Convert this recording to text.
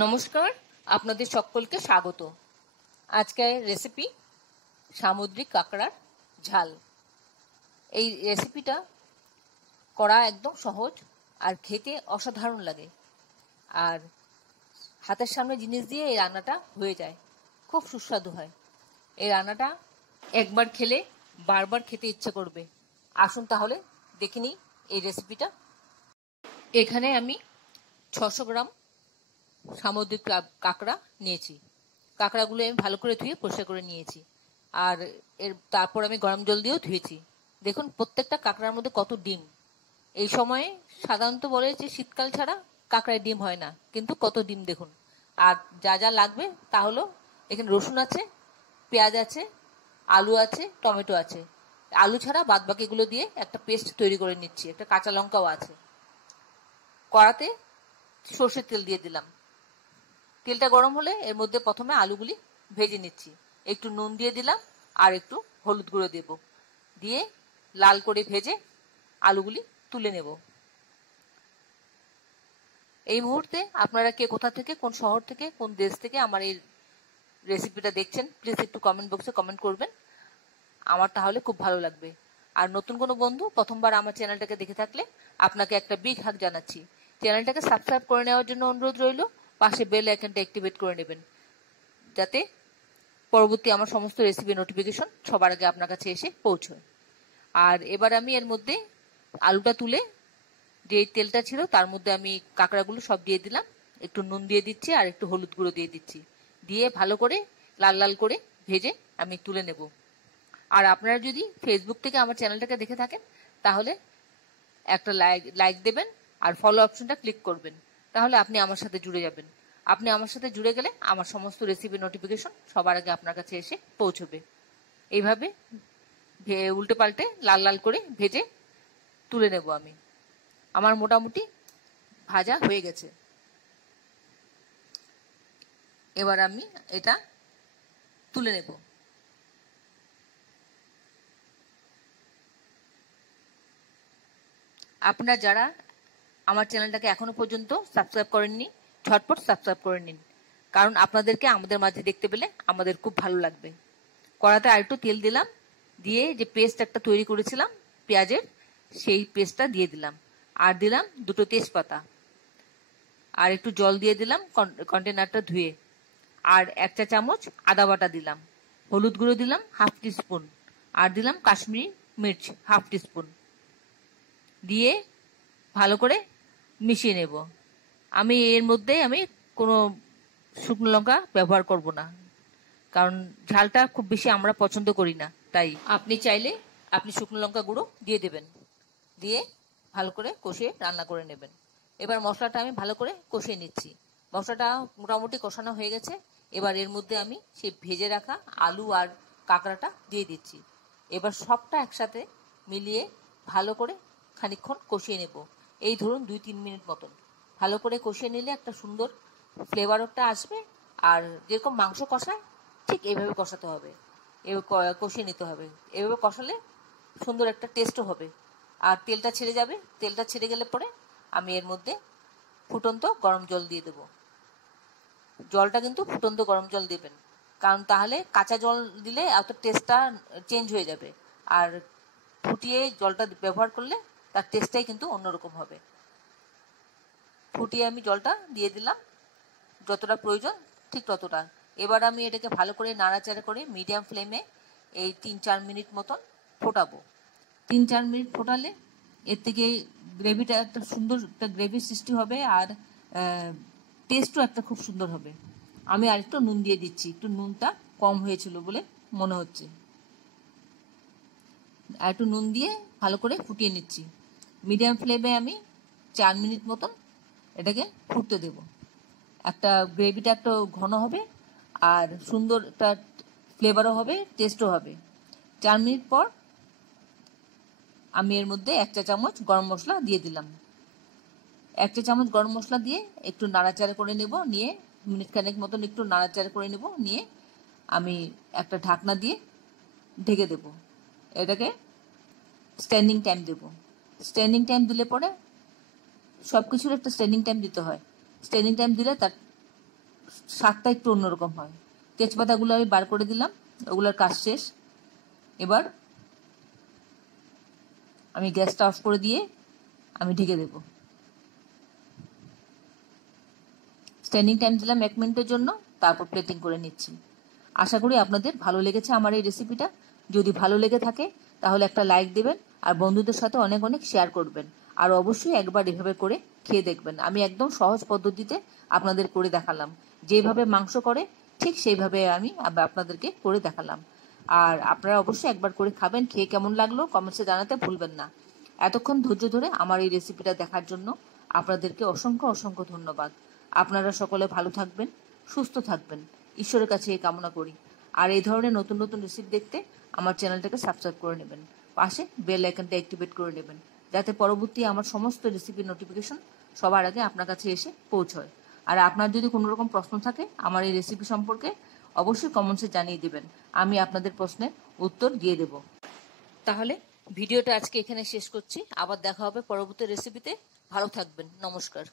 নমস্কার, আপনাদের সকলকে স্বাগত। আজকের রেসিপি সামুদ্রিক কাঁকড়ার ঝাল। এই রেসিপিটা করা একদম সহজ আর খেতে অসাধারণ লাগে। আর হাতের সামনে জিনিস দিয়ে এই রান্নাটা হয়ে যায়, খুব সুস্বাদু হয়। এই রান্নাটা একবার খেলে বারবার খেতে ইচ্ছে করবে। আসুন তাহলে দেখে নিই এই রেসিপিটা। এখানে আমি 600 গ্রাম সামুদ্রিক কাঁকড়া নিয়েছি। কাঁকড়াগুলো আমি ভালো করে ধুয়ে পরিষ্কার করে নিয়েছি। আর তারপর আমি গরম জল দিয়েও ধুয়েছি। দেখুন প্রত্যেকটা কাঁকড়ার মধ্যে কত ডিম। এই সময়ে সাধারণত বলে যে শীতকাল ছাড়া কাঁকড়ায় ডিম হয় না, কিন্তু কত ডিম দেখুন। আর যা যা লাগবে তা হলো, এখানে রসুন আছে, পেঁয়াজ আছে, আলু আছে, টমেটো আছে। আলু ছাড়া বাদ বাকিগুলো দিয়ে একটা পেস্ট তৈরি করে নিচ্ছি। একটা কাঁচা লঙ্কাও আছে। কড়াতে সর্ষের তেল দিয়ে দিলাম। তেলটা গরম হলে এর মধ্যে প্রথমে আলুগুলি ভেজে নিচ্ছি। একটু নুন দিয়ে দিলাম আর একটু হলুদ গুঁড়ো দেব, দিয়ে লাল করে ভেজে আলুগুলি তুলে নেব। এই মুহূর্তে আপনারা কে কোথা থেকে, কোন শহর থেকে, কোন দেশ থেকে আমার এই রেসিপিটা দেখছেন, প্লিজ একটু কমেন্ট বক্সে কমেন্ট করবেন। আমার তাহলে খুব ভালো লাগবে। আর নতুন কোনো বন্ধু প্রথমবার আমার চ্যানেলটাকে দেখে থাকলে আপনাকে একটা বিগ হাগ জানাচ্ছি। চ্যানেলটাকে সাবস্ক্রাইব করে নেওয়ার জন্য অনুরোধ রইল। পাশে বেল আইকনটা অ্যাক্টিভেট করে নেবেন, যাতে পরবর্তী আমার সমস্ত রেসিপি নোটিফিকেশন সবার আগে আপনার কাছে এসে পৌঁছয়। আর এবার আমি এর মধ্যে আলুটা তুলে যে তেলটা ছিল তার মধ্যে আমি কাঁকড়াগুলো সব দিয়ে দিলাম। একটু নুন দিয়ে দিচ্ছি আর একটু হলুদ গুঁড়ো দিয়ে দিচ্ছি। দিয়ে ভালো করে লাল লাল করে ভেজে আমি তুলে নেব। আর আপনারা যদি ফেসবুক থেকে আমার চ্যানেলটাকে দেখে থাকেন তাহলে একটা লাইক দেবেন আর ফলো অপশনটা ক্লিক করবেন। তাহলে আপনি আমার সাথে জুড়ে যাবেন। আপনি আমার সাথে জুড়ে গেলে আমার সমস্ত রেসিপি নোটিফিকেশন সবার আগে আপনার কাছে এসে পৌঁছবে। এইভাবে উল্টে পাল্টে লাল লাল করে ভেজে তুলে নেব আমি। আমার মোটামুটি ভাজা হয়ে গেছে। এবার আমি এটা তুলে নেব। আপনারা যারা আমার চ্যানেলটাকে এখনো পর্যন্ত সাবস্ক্রাইব করেননি, ঝটপট সাবস্ক্রাইব করে নিন, কারণ আপনাদেরকে আমাদের মাঝে দেখতে পেলে আমাদের খুব ভালো লাগবে। কড়াতে আরেকটু তেল দিলাম, দিয়ে যে পেস্ট একটা তৈরি করেছিলাম পেঁয়াজের, সেই পেস্টটা দিয়ে দিলাম। আর দিলাম দুটো তেজপাতা, আর একটু জল দিয়ে দিলাম কন্টেনারটা ধুয়ে। আর 1 চা চামচ আদা বাটা দিলাম। হলুদ গুঁড়ো দিলাম 1/2 টিস্পুন, আর দিলাম কাশ্মীরি মির্চ 1/2 টিস্পুন। দিয়ে ভালো করে মিশিয়ে নেব। আমি এর মধ্যে কোনো শুকনো লঙ্কা ব্যবহার করব না, কারণ ঝালটা খুব বেশি আমরা পছন্দ করি না। তাই আপনি চাইলে আপনি শুকনো লঙ্কা গুঁড়ো দিয়ে দেবেন। দিয়ে ভালো করে কষিয়ে রান্না করে নেবেন। এবার মশলাটা আমি ভালো করে কষিয়ে নিচ্ছি। মশলাটা মোটামুটি কষানো হয়ে গেছে। এবার এর মধ্যে আমি সেই ভেজে রাখা আলু আর কাঁকড়াটা দিয়ে দিচ্ছি। এবার সবটা একসাথে মিলিয়ে ভালো করে খানিকক্ষণ কষিয়ে নেব। এই ধরুন 2-3 মিনিট মতন ভালো করে কষিয়ে নিলে একটা সুন্দর ফ্লেভারটা আসবে। আর যেরকম মাংস কষায় ঠিক এইভাবে কষাতে হবে, এভাবে কষিয়ে নিতে হবে। এভাবে কষালে সুন্দর একটা টেস্টও হবে। আর তেলটা ছেড়ে যাবে। তেলটা ছেড়ে গেলে পরে আমি এর মধ্যে ফুটন্ত গরম জল দিয়ে দেব। জলটা কিন্তু ফুটন্ত গরম জল দেবেন, কারণ তাহলে কাঁচা জল দিলে এত টেস্টটা চেঞ্জ হয়ে যাবে। আর ফুটিয়ে জলটা ব্যবহার করলে তার টেস্টটাই কিন্তু অন্যরকম হবে। ফুটিয়ে আমি জলটা দিয়ে দিলাম, যতটা প্রয়োজন ঠিক ততটা। এবার আমি এটাকে ভালো করে নাড়াচাড়া করে মিডিয়াম ফ্লেমে এই 3-4 মিনিট মতন ফোটাবো। 3-4 মিনিট ফোটালে এর থেকে গ্রেভিটা একটা সুন্দর একটা গ্রেভির সৃষ্টি হবে। আর টেস্টও একটা খুব সুন্দর হবে। আমি আরেকটু নুন দিয়ে দিচ্ছি, একটু নুনটা কম হয়েছিল বলে মনে হচ্ছে। আর একটু নুন দিয়ে ভালো করে ফুটিয়ে নিচ্ছি। মিডিয়াম ফ্লেমে আমি 4 মিনিট মতন এটাকে ফুটতে দেব। একটা গ্রেভিটা একটু ঘন হবে আর সুন্দর একটা ফ্লেভারও হবে, টেস্টও হবে। 4 মিনিট পর আমি এর মধ্যে 1 চা চামচ গরম মশলা দিয়ে দিলাম। 1 চা চামচ গরম মশলা দিয়ে একটু নাড়াচাড়া করে নেব। নিয়ে মিনিট খানেক মতন একটু নাড়াচাড়া করে নেব। নিয়ে আমি একটা ঢাকনা দিয়ে ঢেকে দেব। এটাকে স্ট্যান্ডিং টাইম দেব। স্ট্যান্ডিং টাইম দিলে পরে সব কিছুর একটা স্ট্যান্ডিং টাইম দিতে হয়। স্ট্যান্ডিং টাইম দিলে তার স্বাদটা একটু অন্যরকম হয়। তেজপাতাগুলো আমি বার করে দিলাম, ওগুলোর কাজ শেষ। এবার আমি গ্যাসটা অফ করে দিয়ে আমি ঢেকে দেব। স্ট্যান্ডিং টাইম দিলাম 1 মিনিটের জন্য, তারপর প্লেটিং করে নিচ্ছি। আশা করি আপনাদের ভালো লেগেছে আমার এই রেসিপিটা। যদি ভালো লেগে থাকে তাহলে একটা লাইক দেবেন, আর বন্ধুদের সাথে অনেক অনেক শেয়ার করবেন। আর অবশ্যই একবার এভাবে করে খেয়ে দেখবেন। আমি একদম সহজ পদ্ধতিতে আপনাদের করে দেখালাম। যেভাবে মাংস করে ঠিক সেইভাবে আমি আপনাদেরকে করে দেখালাম। আর আপনারা অবশ্যই একবার করে খাবেন, খেয়ে কেমন লাগলো কমেন্টসে জানাতে ভুলবেন না। এতক্ষণ ধৈর্য ধরে আমার এই রেসিপিটা দেখার জন্য আপনাদেরকে অসংখ্য অসংখ্য ধন্যবাদ। আপনারা সকলে ভালো থাকবেন, সুস্থ থাকবেন, ঈশ্বরের কাছে এই কামনা করি। আর এই ধরনের নতুন নতুন রেসিপি দেখতে আমার চ্যানেলটাকে সাবস্ক্রাইব করে নেবেন, পাশে বেল আইকনটা অ্যাক্টিভেট করে নেবেন, যাতে পরবর্তী আমার সমস্ত রেসিপির নোটিফিকেশন সবার আগে আপনার কাছে এসে পৌঁছয়। আর আপনার যদি কোনো রকম প্রশ্ন থাকে আমার এই রেসিপি সম্পর্কে, অবশ্যই কমেন্টসে জানিয়ে দেবেন, আমি আপনাদের প্রশ্নের উত্তর দিয়ে দেব। তাহলে ভিডিওটা আজকে এখানে শেষ করছি, আবার দেখা হবে পরবর্তী রেসিপিতে। ভালো থাকবেন, নমস্কার।